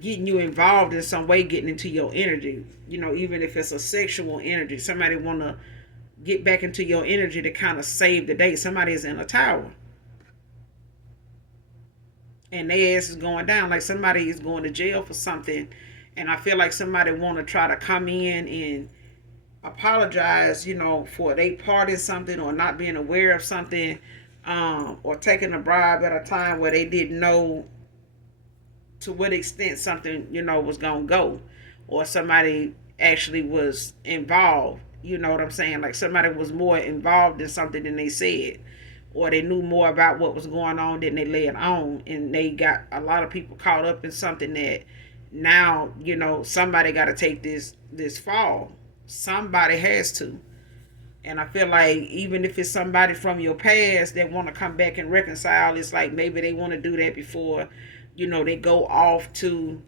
getting you involved in some way, getting into your energy, even if it's a sexual energy. Somebody want to get back into your energy to kind of save the day. Somebody is in a tower and their ass is going down, like somebody is going to jail for something, and I feel like somebody want to try to come in and apologize, for they part in something, or not being aware of something, or taking a bribe at a time where they didn't know to what extent something, was gonna go, or somebody actually was involved. You know what I'm saying? Like somebody was more involved in something than they said, or they knew more about what was going on than they let on, and they got a lot of people caught up in something that now, somebody got to take this fall. Somebody has to. And I feel like even if it's somebody from your past that want to come back and reconcile, it's like maybe they want to do that before, they go off to,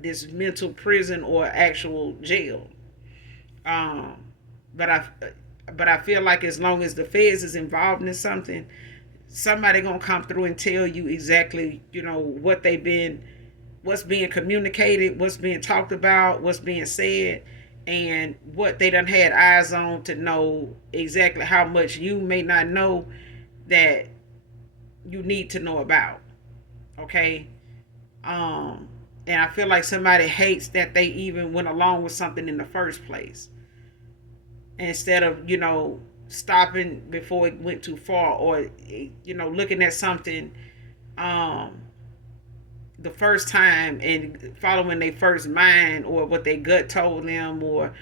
this mental prison or actual jail. Um, but I feel like as long as the feds is involved in something, somebody gonna come through and tell you exactly, what they've been, what's being communicated, what's being talked about, what's being said, and what they done had eyes on to know exactly how much you may not know that you need to know about. Okay? And I feel like somebody hates that they even went along with something in the first place. Instead of, stopping before it went too far, or, looking at something um the first time and following their first mind, or what their gut told them, or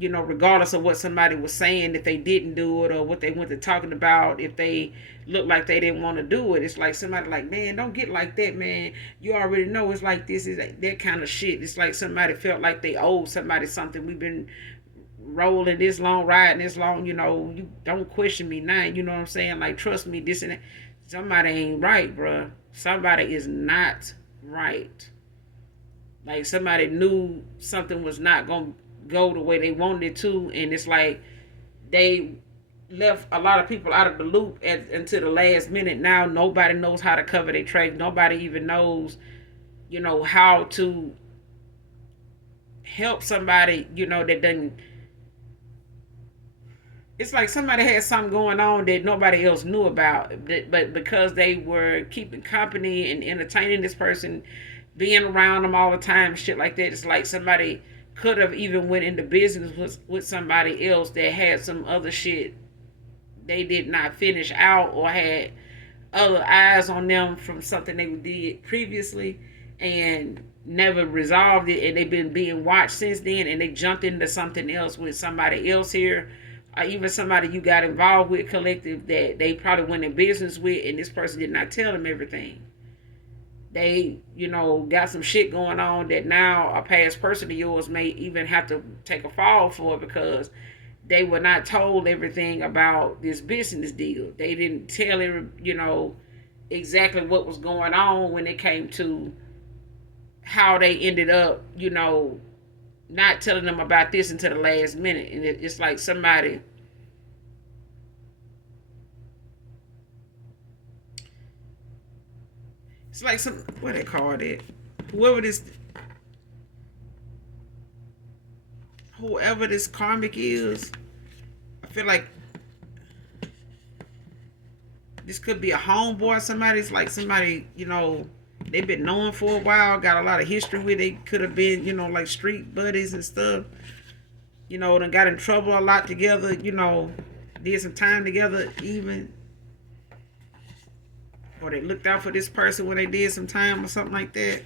regardless of what somebody was saying, if they didn't do it, or what they went to talking about, if they looked like they didn't want to do it. It's like somebody like, man, don't get like that, man. You already know it's like this, is like that kind of shit. It's like somebody felt like they owed somebody something. We've been rolling this long, riding this long, you don't question me now, you know what I'm saying? Like, trust me, this and that. somebody ain't right, bruh. Somebody is not right. Like somebody knew something was not gonna go the way they wanted it to, and it's like they left a lot of people out of the loop until the last minute. Now nobody knows how to cover their tracks. Nobody even knows, how to help somebody, that doesn't. It's like somebody had something going on that nobody else knew about, but because they were keeping company and entertaining this person, being around them all the time, shit like that. It's like somebody could have even went into business with somebody else that had some other shit they did not finish out, or had other eyes on them from something they did previously and never resolved it, and they've been being watched since then, and they jumped into something else with somebody else here, or even somebody you got involved with collective that they probably went in business with, and this person did not tell them everything. They, got some shit going on that now a past person of yours may even have to take a fall for, because they were not told everything about this business deal. They didn't tell exactly what was going on when it came to how they ended up, not telling them about this until the last minute. And it's like somebody, it's like some, what they call it, whoever this, whoever this karmic is, I feel like this could be a homeboy. Somebody's like somebody, they've been known for a while, got a lot of history with. They could have been, like street buddies and stuff. Done got in trouble a lot together. Did some time together even. Or they looked out for this person when they did some time or something like that.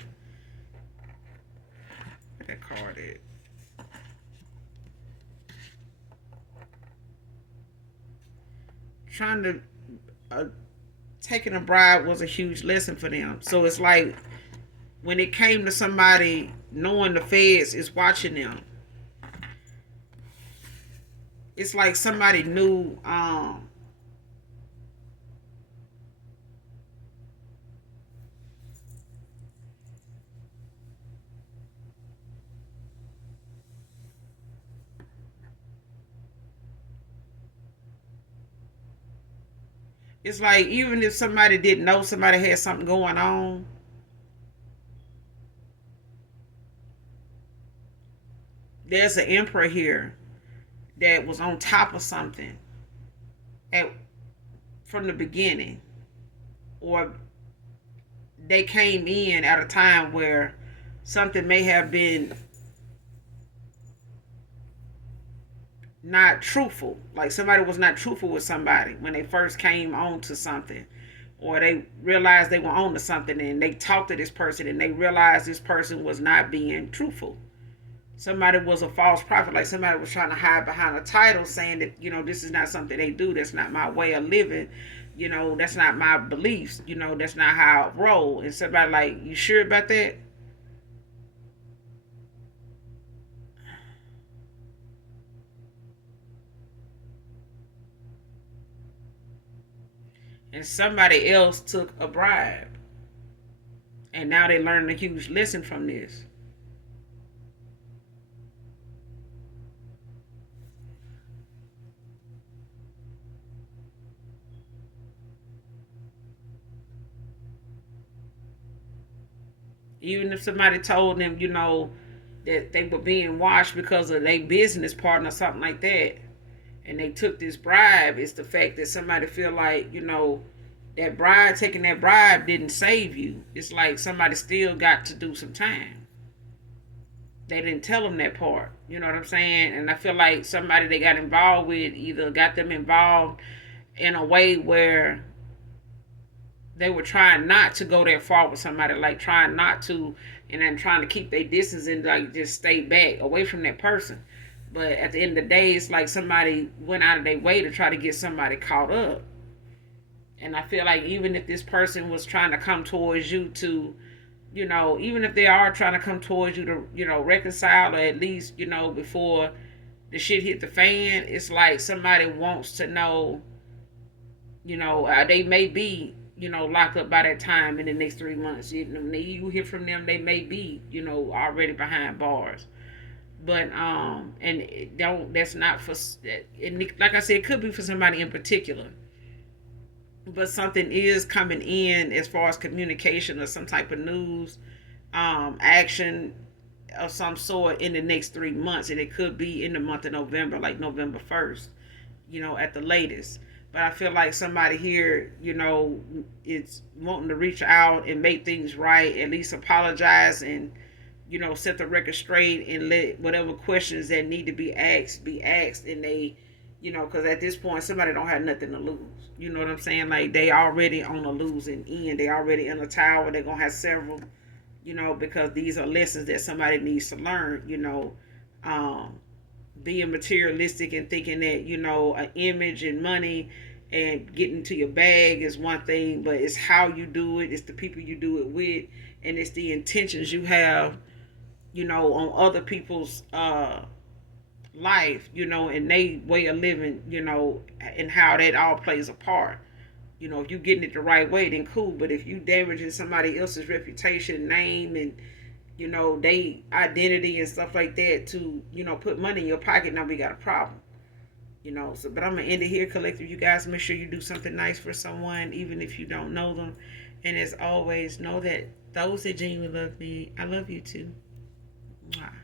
What that card is. Trying to taking a bribe was a huge lesson for them. So it's like when it came to somebody knowing the feds is watching them, it's like somebody knew. It's like even if somebody didn't know somebody had something going on, there's an emperor here that was on top of something at from the beginning, or they came in at a time where something may have been not truthful. Like somebody was not truthful with somebody when they first came on to something, or they realized they were on to something, and they talked to this person and they realized this person was not being truthful. Somebody was a false prophet. Like somebody was trying to hide behind a title saying that, this is not something they do. That's not my way of living. That's not my beliefs. That's not how I roll. And somebody like, you sure about that? And somebody else took a bribe. And now they learned a huge lesson from this. Even if somebody told them, that they were being watched because of their business partner or something like that, and they took this bribe, it's the fact that somebody feel like, that bribe, taking that bribe didn't save you. It's like somebody still got to do some time. They didn't tell them that part. You know what I'm saying? And I feel like somebody they got involved with either got them involved in a way where they were trying not to go that far with somebody, like trying not to, and then trying to keep their distance and like just stay back away from that person. But at the end of the day, it's like somebody went out of their way to try to get somebody caught up. And I feel like even if this person was trying to come towards you to, even if they are trying to come towards you to, reconcile, or at least, before the shit hit the fan, it's like somebody wants to know, they may be, lock up by that time in the next 3 months. When you hear from them, they may be, already behind bars. But and it don't that's not for like I said, it could be for somebody in particular. But something is coming in as far as communication or some type of news, action of some sort in the next 3 months, and it could be in the month of November, like November 1st, at the latest. But I feel like somebody here, is wanting to reach out and make things right, at least apologize and, set the record straight and let whatever questions that need to be asked. And they, because at this point, somebody don't have nothing to lose. You know what I'm saying? Like, they already on a losing end. They already in a tower. They're going to have several, because these are lessons that somebody needs to learn, being materialistic and thinking that, an image and money and getting to your bag is one thing, but it's how you do it, it's the people you do it with, and it's the intentions you have, on other people's life, and they way of living, and how that all plays a part. If you getting it the right way, then cool. But if you damaging somebody else's reputation, name, and they identity and stuff like that to, put money in your pocket, now we got a problem. So, but I'm gonna end it here, collective. You guys make sure you do something nice for someone, even if you don't know them. And as always, know that those that genuinely love me, I love you too. Mwah.